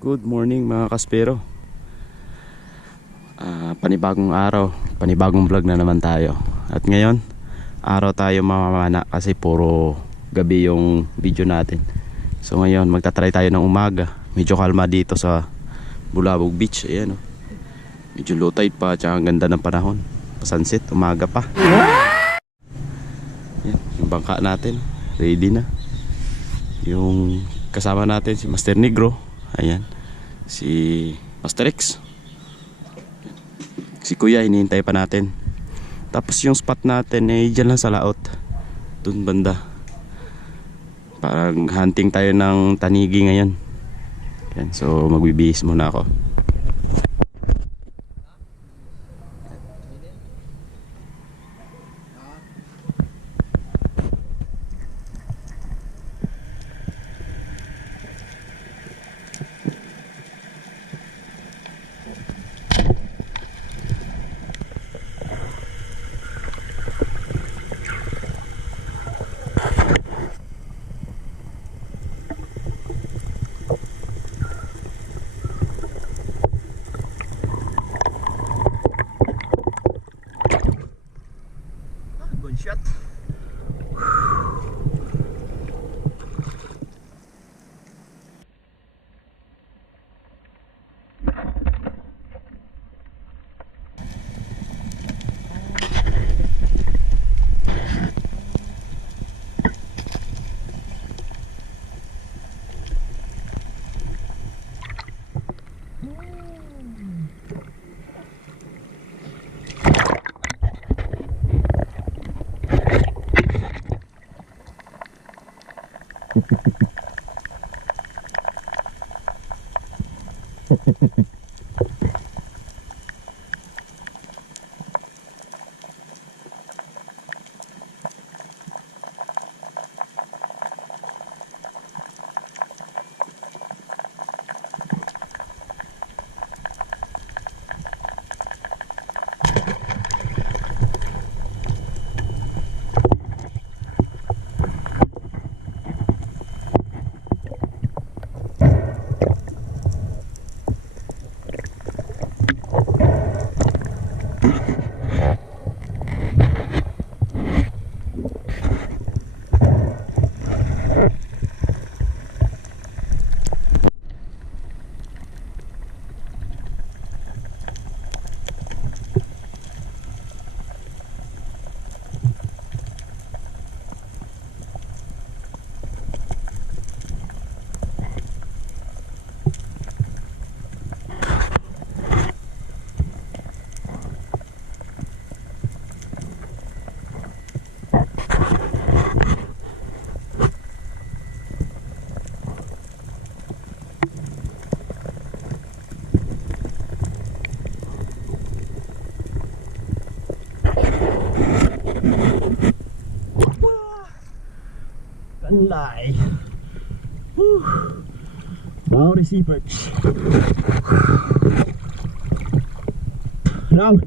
Good morning mga kaspero. Panibagong araw, panibagong vlog na naman tayo. At ngayon, araw tayo mamamana kasi puro gabi yung video natin. So ngayon, magta-try tayo ng umaga. Medyo kalma dito sa Bulabog Beach. Ayan, oh. Medyo low tide pa, tsaka ang ganda ng panahon. Sunset, umaga pa. Ayan, yung bangka natin, ready na. Yung kasama natin si Master Negro. Ayan, si Master X, si Kuya, hinihintay pa natin. Tapos yung spot natin eh dyan lang sa laot, dun banda. Parang hunting tayo ng Tanigue ngayon. Ayan, so magbibihis muna ako. Shot. Panlay. Bounty sea perch. Now.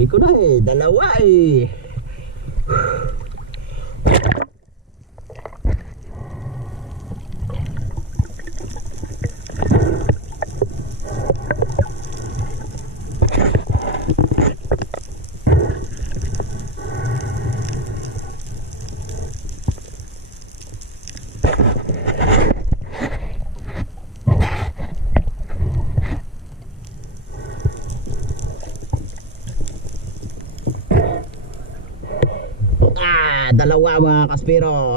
Sabi ko na eh, dalawa eh. Dalawa mga kaspiro.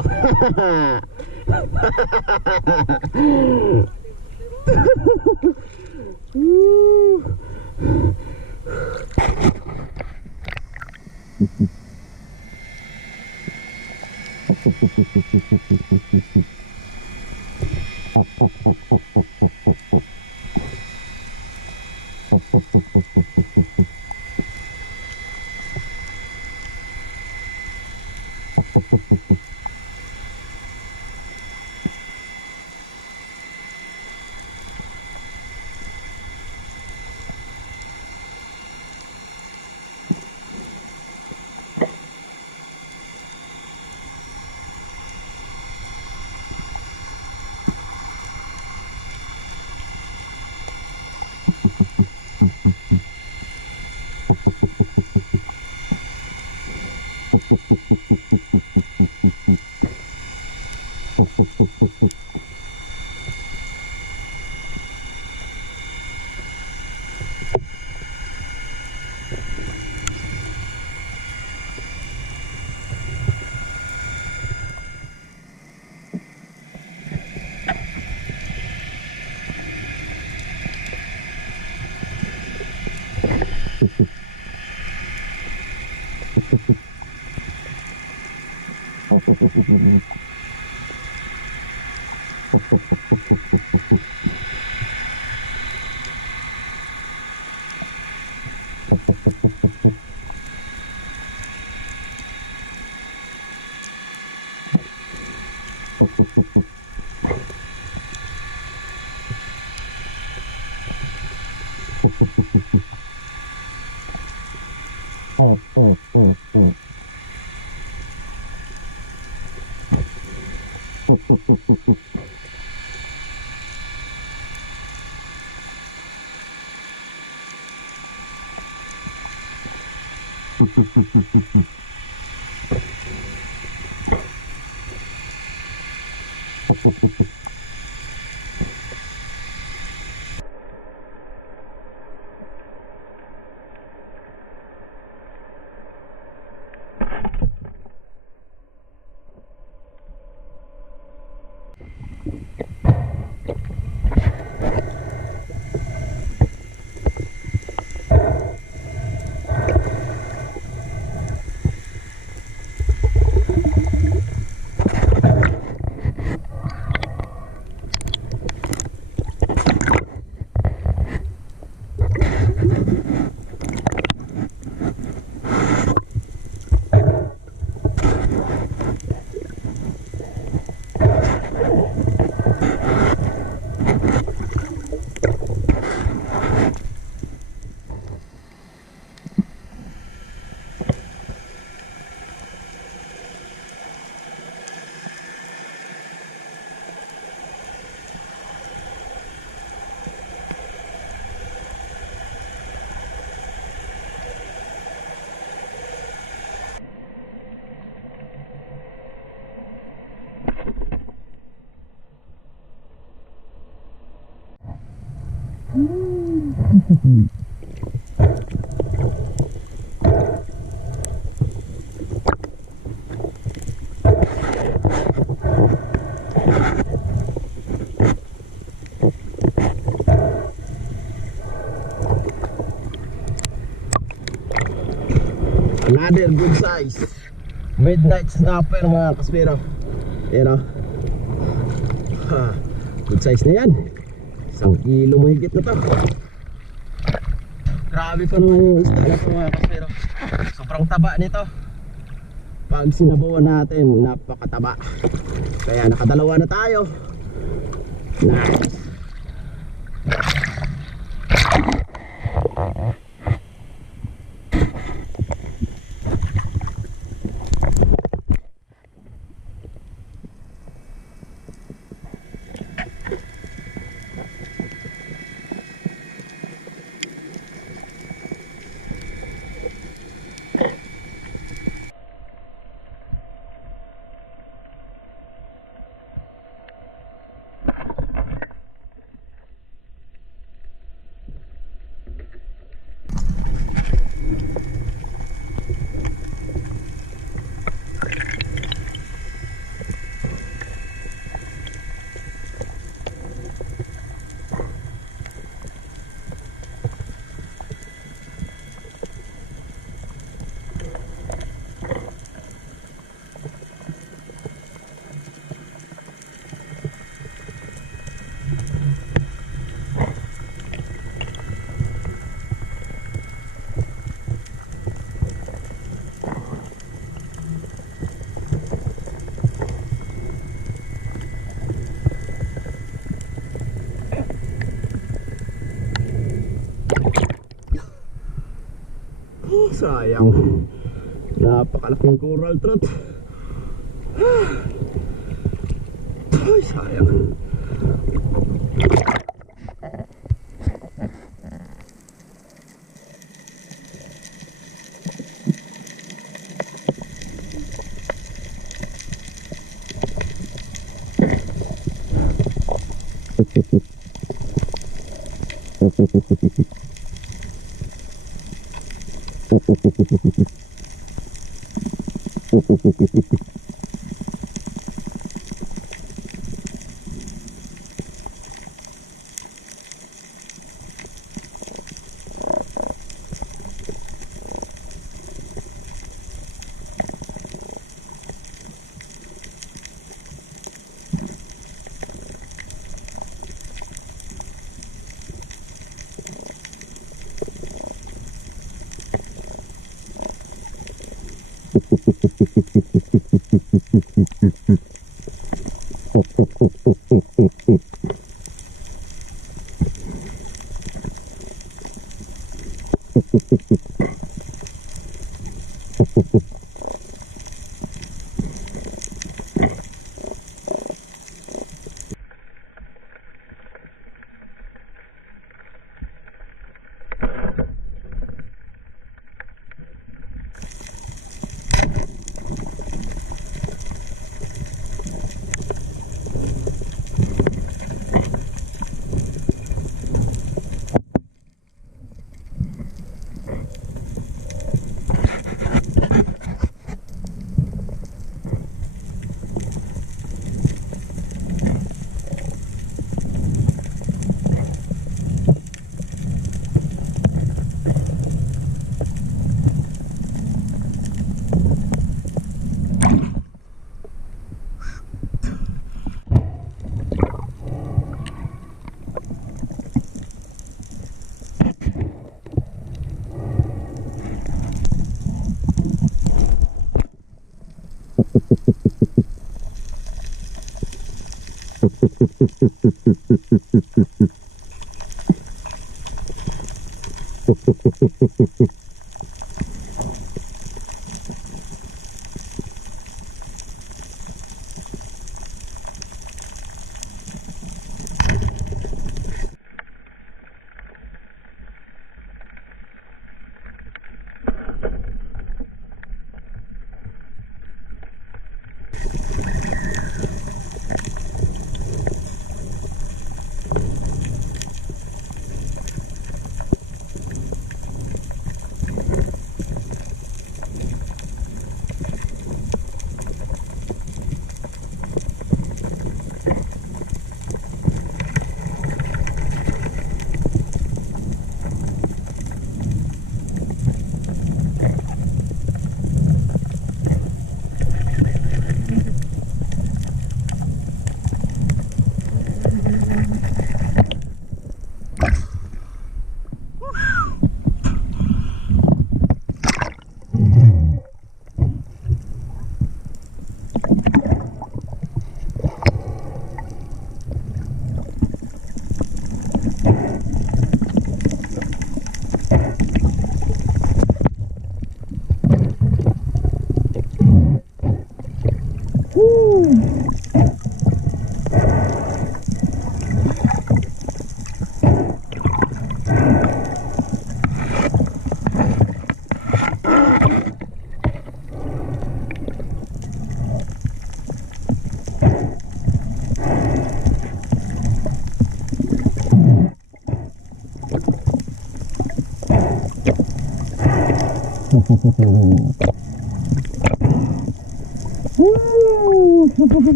Another good size midnight snapper mga kaspero. Yan o. Good size na yan. 1 kilo mahigit na to. Grabe pa naman yung isda na to mga kaspero. Sobrang taba nito. Pag sinabawan natin, napakataba. Kaya nakadalawa na tayo. Nice. Sayang. Napakalaking coral trout. Ay, sayang.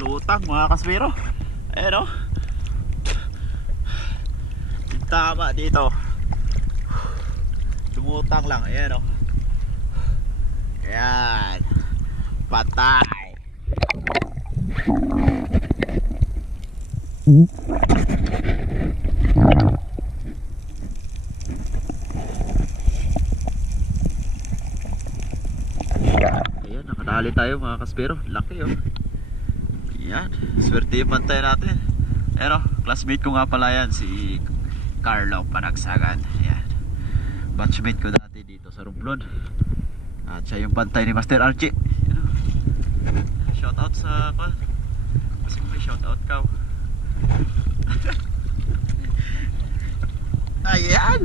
Lutang mga kasbiro. Ayan o. Tama dito. Lumutang lang. Ayan o. Ayan. Patay. Ayan, nakadali tayo mga kaspero. Laki oh. Ayan, swerte yung pantay natin. Ayan oh, classmate ko nga pala yan, si Carlo Panagsagan. Ayan, batchmate ko dati dito sa Romblon. At siya yung pantay ni Master Archie. Ayan, oh. Shoutout sa call. Kasi may shoutout ka. Ayan.